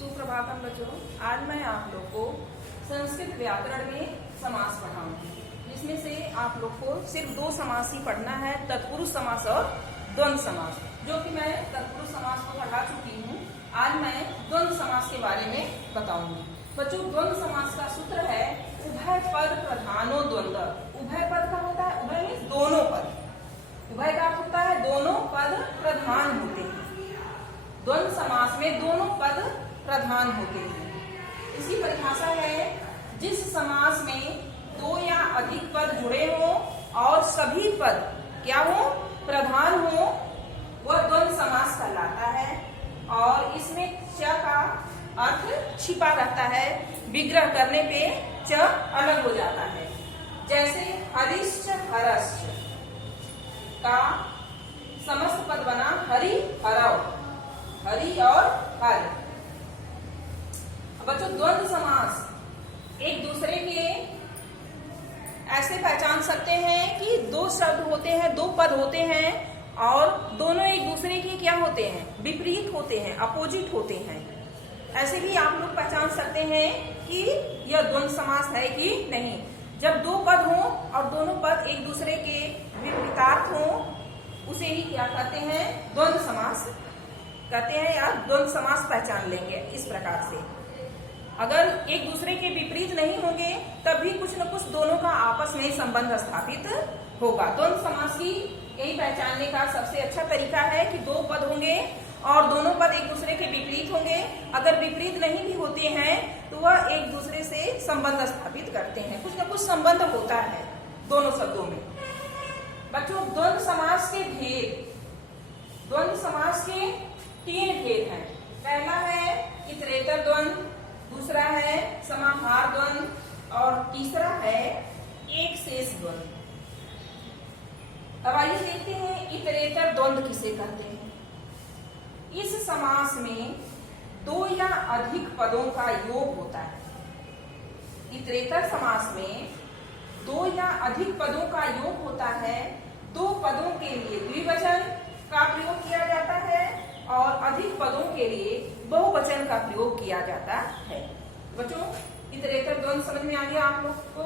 सुप्रभातम बच्चों, आज मैं आप लोग को संस्कृत व्याकरण में समास पढ़ाऊंगी, जिसमें से आप लोग को सिर्फ दो समास ही पढ़ना है, तत्पुरुष समास और द्वंद्व समास। जो कि मैं तत्पुरुष समास को पढ़ा चुकी हूँ। आज मैं द्वंद्व समास के बारे में बताऊंगी। बच्चों, द्वंद्व समास का सूत्र है उभय पद प्रधानो द्वंद्व। उभय पद का होता है, उभय मीन्स दोनों पद। उभय का होता है दोनों पद प्रधान होते हैं। द्वंद्व समास में दोनों पद प्रधान होते हैं। इसकी परिभाषा है जिस समास में दो या अधिक पद जुड़े हो और सभी पद क्या हो, प्रधान हो, वह द्वंद्व समास कहलाता है। और इसमें च का अर्थ छिपा रहता है, विग्रह करने पे च अलग हो जाता है। जैसे हरिश्च हरश्च का समस्त पद बना हरि हरव, हरि और हर। बच्चों, द्वंद्व समास एक दूसरे के ऐसे पहचान सकते हैं कि दो शब्द होते हैं, दो पद होते हैं और दोनों एक दूसरे के क्या होते हैं, विपरीत होते हैं, अपोजिट होते हैं। ऐसे भी आप लोग पहचान सकते हैं कि यह द्वंद्व समास है कि नहीं। जब दो पद हो और दोनों पद एक दूसरे के विपरीतार्थ हो, उसे ही क्या कहते हैं, द्वंद्व समास कहते हैं, या द्वंद्व समास पहचान लेंगे इस प्रकार से। अगर एक दूसरे के विपरीत नहीं होंगे तब भी कुछ न कुछ दोनों का आपस में संबंध स्थापित होगा। द्वंद्व समास की यही पहचानने का सबसे अच्छा तरीका है कि दो पद होंगे और दोनों पद एक दूसरे के विपरीत होंगे। अगर विपरीत नहीं भी होते हैं तो वह एक दूसरे से संबंध स्थापित करते हैं, कुछ न कुछ संबंध होता है दोनों शब्दों में। बच्चों, द्वंद्व समास के भेद, द्वंद्व समास के तीन भेद हैं। पहला है इतरेतर द्वंद्व, दूसरा है समाहार द्वंद्व और तीसरा है एक शेष द्वंद्व। अब आइए देखते हैं इतरेतर द्वंद्व किसे कहते हैं। इस समास में दो या अधिक पदों का योग होता है। इतरेतर समास में दो या अधिक पदों का योग होता है। दो पदों के लिए द्विवचन का प्रयोग किया जाता है और अधिक पदों के लिए बहुवचन का प्रयोग किया जाता है। बच्चों, इतरेतर द्वंद्व समझ में आ गया आप लोग को।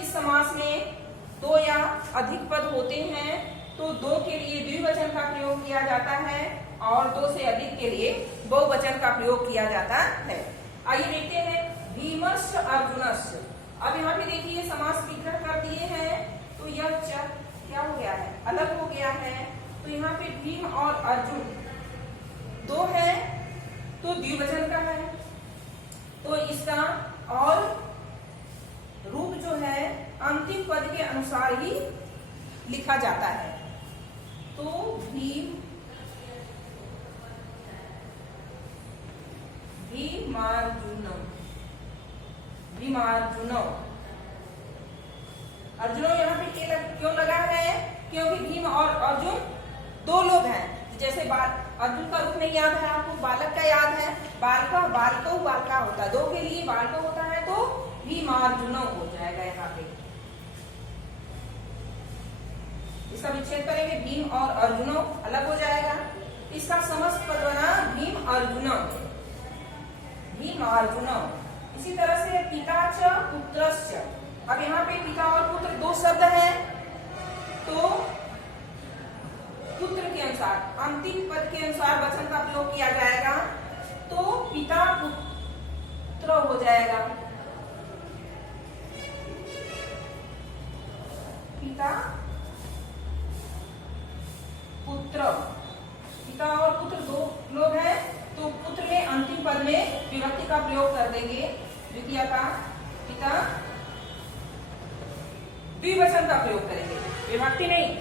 इस समास में दो या अधिक पद होते हैं तो दो के लिए द्विवचन का प्रयोग किया जाता है और दो से अधिक के लिए बहुवचन का प्रयोग किया जाता है। आइए देखते हैं भीमश्च अर्जुनश्च। अब यहाँ पे देखिए समास विग्रह कर दिए हैं तो यह क्या हो गया है, अलग हो गया है। तो यहाँ पे भीम और अर्जुन दो है तो द्विवचन का है, तो इसका और रूप जो है अंतिम पद के अनुसार ही लिखा जाता है। तो भीमार्जुनम, भीमार्जुनम। अर्जुनो यहाँ पे क्यों लगा है, क्योंकि भीम और अर्जुन दो लोग हैं। जैसे अर्जुन का रूप नहीं याद है आपको, बालक का याद है, बालका बालको बालका होता है, दो के लिए बालको होता है तो भीमार्जुनो हो जाएगा। यहाँ पे इसका विच्छेद करेंगे, भीम और अर्जुनो अलग हो जाएगा। इसका समस्त पद बना भीम अर्जुनो, भीम अर्जुनो। इसी तरह से पिता च पुत्रश्च। अब यहाँ पे पिता और पुत्र दो शब्द है तो पुत्र के अनुसार, अंतिम पद के अनुसार वचन का प्रयोग किया जाएगा तो पिता पुत्र हो जाएगा। पिता पुत्र, पिता और पुत्र दो लोग हैं तो पुत्र में अंतिम पद में विभक्ति का प्रयोग कर देंगे, द्वितीय का। पिता द्विवचन का प्रयोग करेंगे, विभक्ति नहीं।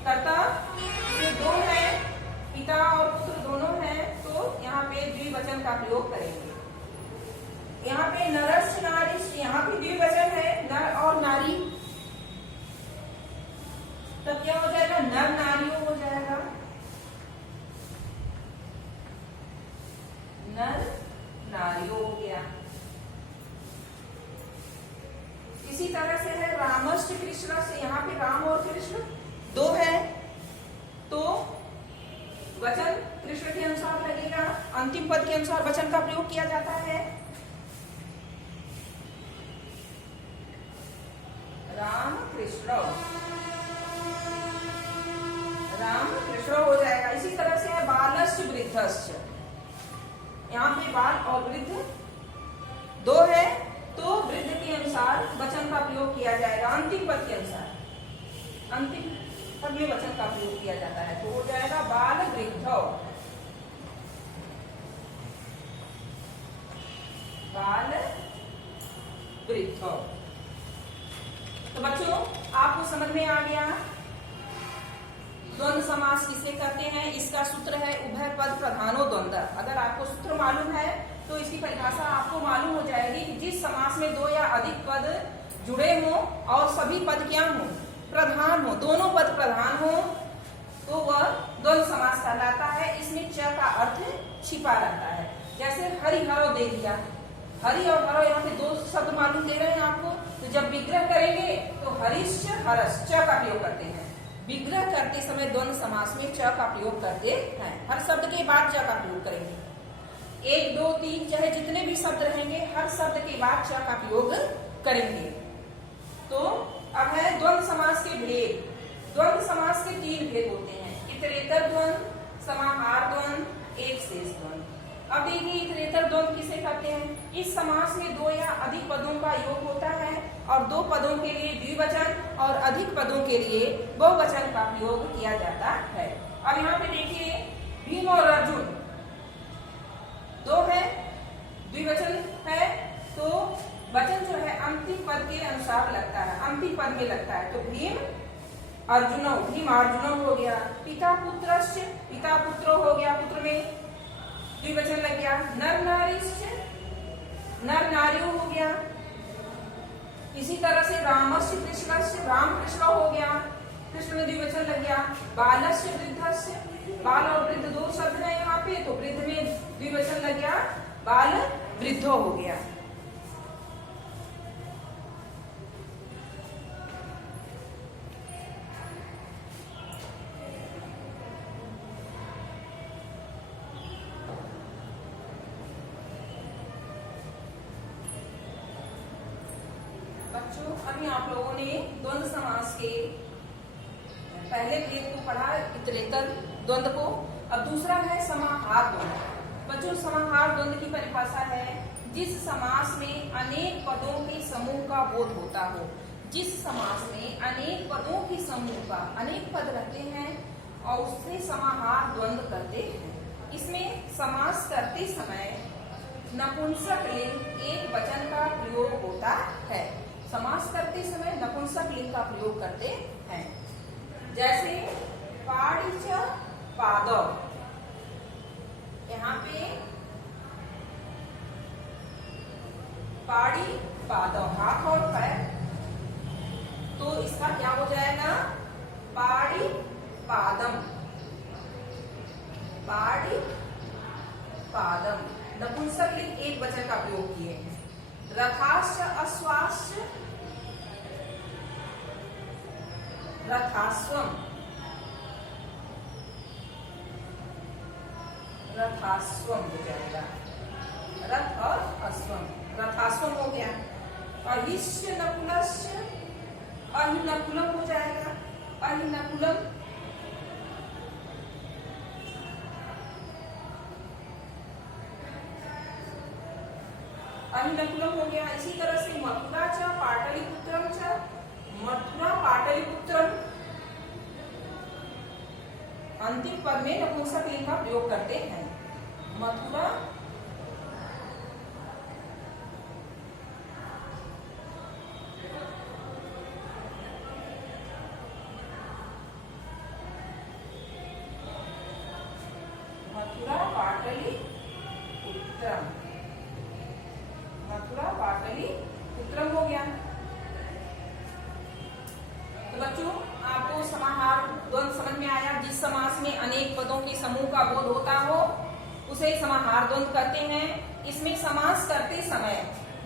कर्ता जो दो है, पिता और पुत्र दोनों हैं तो यहाँ पे द्विवचन का प्रयोग करेंगे। यहाँ पे नरश्च नारीश्च, यहाँ पे द्विवचन है, नर और नारी, तब क्या हो जाएगा, नर नारियों हो जाएगा, नर नारियों हो गया। इसी तरह से है रामश्च कृष्णश्च। यहाँ पे राम और कृष्ण दो है तो वचन कृष्ण के अनुसार लगेगा, अंतिम पद के अनुसार वचन का प्रयोग किया जाता है। राम कृष्ण, राम कृष्ण हो जाएगा। इसी तरह से है बालश्च वृद्धश्च, यहाँ पे बाल और वृद्ध दो है तो वृद्ध के अनुसार वचन का प्रयोग किया जाएगा। अंतिम पद के अनुसार, अंतिम पद में वचन का प्रयोग किया जाता है तो हो जाएगा बाल वृद्ध, बाल वृद्ध। तो बच्चों आपको समझ में आ गया द्वंद्व समास किसे कहते हैं। इसका सूत्र है उभय पद प्रधानो द्वंद्व। अगर आपको सूत्र मालूम है तो इसकी परिभाषा आपको मालूम हो जाएगी कि जिस समास में दो या अधिक पद जुड़े हों और सभी पद क्या हों, प्रधान हो, दोनों पद प्रधान हो तो वह द्वंद्व समास कहलाता है। इसमें च का अर्थ छिपा रहता है। जैसे हरि हरो दे दिया, हरि और हरो यहाँ पे दो शब्द मालूम दे रहे हैं आपको, तो जब विग्रह करेंगे तो हरिश्च हरस च का प्रयोग करते हैं। विग्रह करते समय द्वंद्व समास में च का प्रयोग करते हैं। हर शब्द के बाद च का प्रयोग करेंगे। 1, 2, 3 चाहे जितने भी शब्द रहेंगे हर शब्द के बाद च का प्रयोग करेंगे। तो अब है द्वंद्व समास के भेद। द्वंद्व समास के 3 भेद होते हैं, इतरेतर द्वंद्व, समाहार द्वंद्व, एक शेष द्वंद्व। अब देखिए इतरेतर द्वंद्व किसे कहते हैं। इस समास में दो या अधिक पदों का योग होता है और दो पदों के लिए द्विवचन और अधिक पदों के लिए बहुवचन का प्रयोग किया जाता है। अब यहाँ पे देखिए भीम और अर्जुन दो है, द्विवचन है तो वचन जो है अंतिम पद के अनुसार लगता है, अंतिम पद में लगता है। तो भीम अर्जुनो, भीम अर्जुनो हो गया। पिता पुत्रश्च, पिता पुत्रो हो गया, पुत्र में द्विवचन लग गया। नर नारीश्च, नर नारियो हो गया। इसी तरह से रामश्च कृष्णश्च, राम कृष्ण हो गया, कृष्ण में द्विवचन लग गया। बालश्च वृद्धश्च, बाल और वृद्ध दो शब्द है यहाँ पे तो वृद्ध में द्विवचन लग गया, बाल वृद्धो हो गया। बच्चों अभी आप लोगों ने द्वंद्व समास के पहले भेद को पढ़ा, इतरेतर द्वंद्व को। अब दूसरा है समाहार द्वंद्व। बच्चों समाहार द्वंद्व की परिभाषा है जिस समास में अनेक पदों के समूह का बोध होता हो। जिस समास में अनेक पदों के समूह का, अनेक पद रहते हैं और उससे समाहार द्वंद्व करते हैं। इसमें समास करते समय नपुंसक लिंग एक वचन का प्रयोग होता है। समास करते समय नपुंसक लिंग का प्रयोग करते हैं। जैसे पाड़ी च पादव, यहाँ पे पाड़ी पादव, हाथ और पैर, तो इसका क्या हो जाएगा पाड़ी पादम, पाड़ी पादम। नपुंसक लिंग एक वचन का प्रयोग किए हैं। रथाश्च अश्वाश्च, रथाश्वम, रथाश्वम हो जाएगा। रथ और अश्वम, रथाश्वम हो गया। अहिश्च नकुलश्च, अहिनकुलम हो जाएगा, अहिनकुलम। अहिनकुलम हो गया। इसी तरह से मथुरा च पाटलिपुत्रम च, मथुरा पाटलिपुत्रम। अंतिम पद में नपुंसक लिंग का प्रयोग करते हैं। मथुरा मथुरा पाटलिपुत्रम, मथुरा पाटलिपुत्रम हो गया। तो बच्चों आपको समाहार द्वंद्व समझ में आया। जिस समास में अनेक पदों के समूह का बोध होता हो उसे समाहार द्वंद्व कहते हैं। इसमें समास करते समय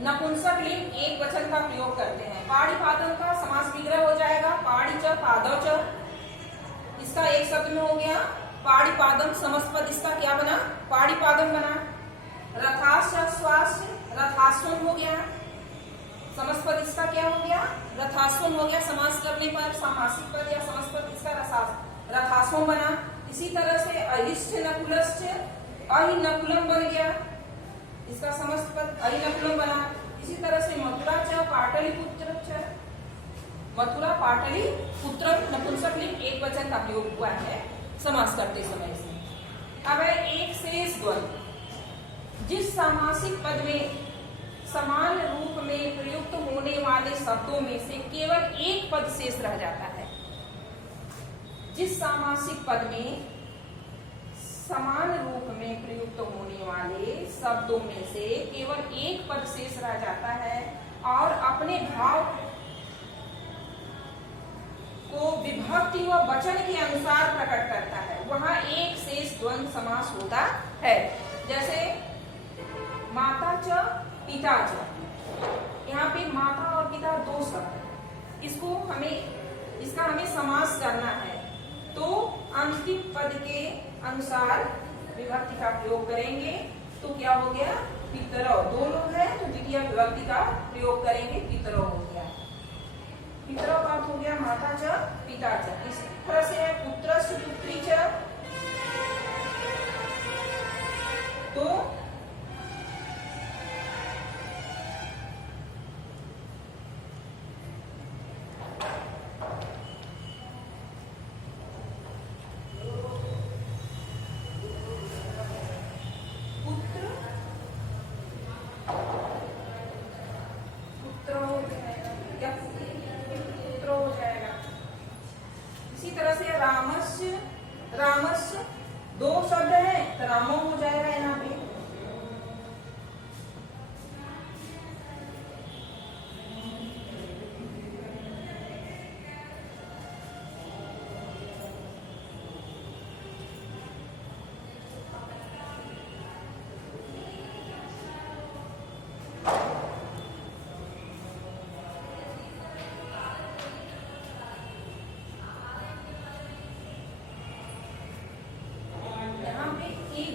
नपुंसक लिंग एक वचन का प्रयोग करते हैं। पाड़ी पादम का समास विग्रह हो जाएगा, पाड़ी च पादव च, इसका एक शब्द में हो गया पाणिपादम समस्त इसका क्या बना, पाणिपादम बना। रथाश्च श्वास रथाश्वन हो गया, समस्त पद इसका क्या हो गया, रथाश्वन हो गया। समास करने पर सामासिक पद या समस्त पद इसका रथाश्वन बना। इसी तरह से अहिष्ठ नकुलश्च अहिनकुलम बन गया, इसका समस्त पद अहिनकुलम बना। इसी तरह से मथुरा च पाटलिपुत्र च, मथुरा पाटलिपुत्र नपुंसकलिंग एक वचन का प्रयोग हुआ है समास करते समय इसमें। अब है एक शेष द्वंद्व, जिस सामासिक पद में समान रूप में प्रयुक्त होने वाले शब्दों में से केवल एक पद शेष रह जाता है। जिस सामासिक पद में समान रूप में प्रयुक्त होने वाले शब्दों में से केवल एक पद शेष रह जाता है और अपने भाव को विभक्ति व वचन के अनुसार प्रकट करता है, वहां एक शेष द्वंद्व समास होता है। जैसे माता च पिता च, यहाँ पे माता और पिता दो शब्द, इसका हमें समास करना है, तो अंतिम पद के अनुसार विभक्ति का प्रयोग करेंगे। तो क्या हो गया, पितरौ, दो लोग हैं तो द्वितीय विभक्ति का प्रयोग करेंगे, पितरौ हो गया। पितरौ का अर्थ हो गया माता च पिता च। इस तरह से है पुत्रश्च पुत्री च, तो रामस्य दो शब्द है तो रामो हो जाएगा यहाँ पे।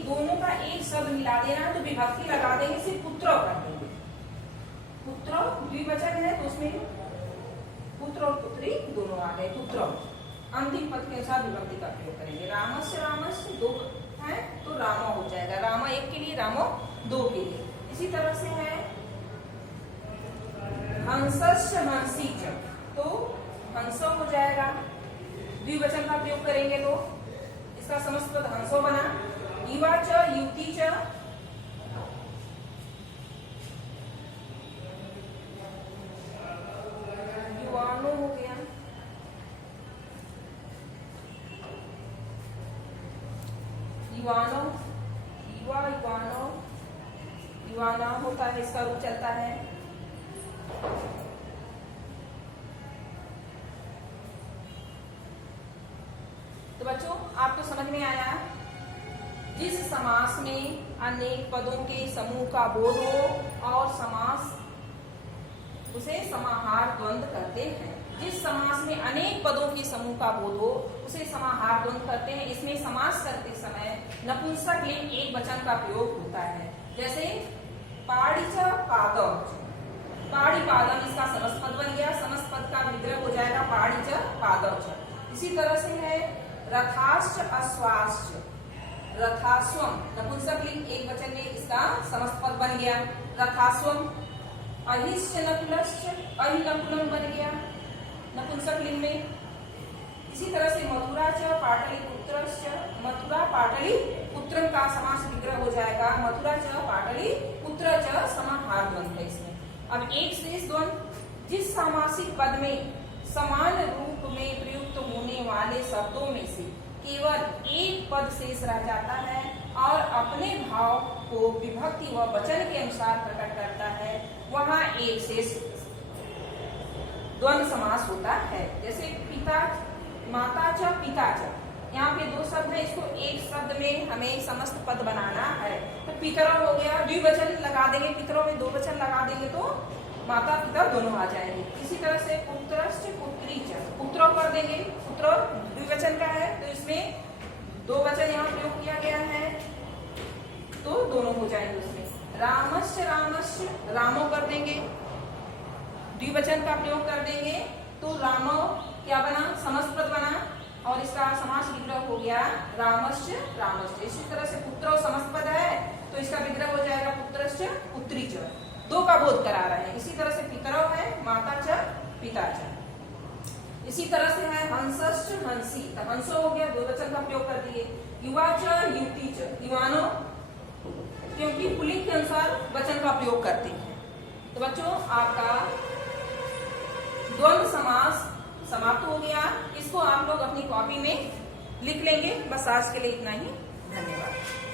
दोनों का एक शब्द मिला देना तो विभक्ति लगा देंगे, सिर्फ पुत्र कर देंगे। पुत्र द्विवचन है तो उसमें पुत्र और पुत्री दोनों आ गए, पुत्र। अंतिम पद के अनुसार विभक्ति का प्रयोग करेंगे। रामस्य रामस्य दो है तो रामो हो जाएगा, रामा एक के लिए रामो दो के लिए। इसी तरह से है हंसस्य हंसी च, तो हंसो हो जाएगा, द्विवचन का प्रयोग करेंगे तो इसका समस्त पद हंसो बना। युवा च युवती च, युवानो हो गया। युवानो, युवा युवानो, युवाना होता है, इसका रूप चलता है। तो बच्चों आपको समझ में आया, जिस समास में अनेक पदों के समूह का बोध हो और समास उसे समाहार द्वंद्व कहते हैं। जिस समास में अनेक पदों के समूह का बोध हो उसे समाहार द्वंद्व कहते हैं। इसमें समास करते समय नपुंसक लिंग एक वचन का प्रयोग होता है। जैसे पाड़िच पादौ, पाणिपादम इसका समस्त पद बन गया, समस्त पद का विग्रह हो जाएगा पाड़िच पादौ। इसी तरह से है रथाश्च अश्वाश्च, रथास्वम नपुंसक लिंग एक वचन में इसका समस्त पद बन गया रथास्वम। अहिश्च नकुलश्च अहिनकुलम बन गया नपुंसक लिंग में। इसी तरह से मथुरा च पाटलिपुत्रश्च, मथुरा पाटलिपुत्रम का समास विग्रह हो जाएगा मथुरा च पाटलिपुत्र च, समाहार द्वंद्व है इसमें। अब एक शेष द्वंद्व, जिस सामासिक पद में समान रूप में प्रयुक्त होने वाले शब्दों में से केवल एक पद शेष रह जाता है और अपने भाव को विभक्ति व वचन के अनुसार प्रकट करता है, वहां एक शेष द्वंद्व समास होता है। जैसे पिता माता च पिता च, यहाँ पे दो शब्द है, इसको एक शब्द में हमें समस्त पद बनाना है। तो पितरों हो गया, द्विवचन लगा देंगे, पितरों में दो वचन लगा देंगे तो माता पिता दोनों आ जाएंगे। इसी तरह से पुत्रश्च पुत्री च, पुत्रों कर देंगे, पुत्रों द्विवचन का है तो इसमें दो वचन यहाँ प्रयोग किया गया है तो दोनों हो जाएंगे उसमें। रामश्च रामश्च, रामो कर देंगे, द्विवचन का प्रयोग कर देंगे तो रामो क्या बना, समस्तपद बना और इसका समास विग्रह हो गया रामश्च रामश्च। इसी तरह से पुत्र समस्तपद है तो इसका विग्रह हो जाएगा पुत्रश्च पुत्री च, दो का बोध करा रहे हैं। इसी तरह से पितरव है माता च पिता च। इसी तरह से है हंसश्च हंसी, तो हंसो हो गया, दो वचन का प्रयोग कर दिए। युवा च युवती च, युवानो, क्योंकि पुल्लिंग के अनुसार वचन का प्रयोग करते हैं। तो बच्चों आपका द्वंद्व समास समाप्त हो गया। इसको आप लोग अपनी कॉपी में लिख लेंगे। बस आज के लिए इतना ही, धन्यवाद।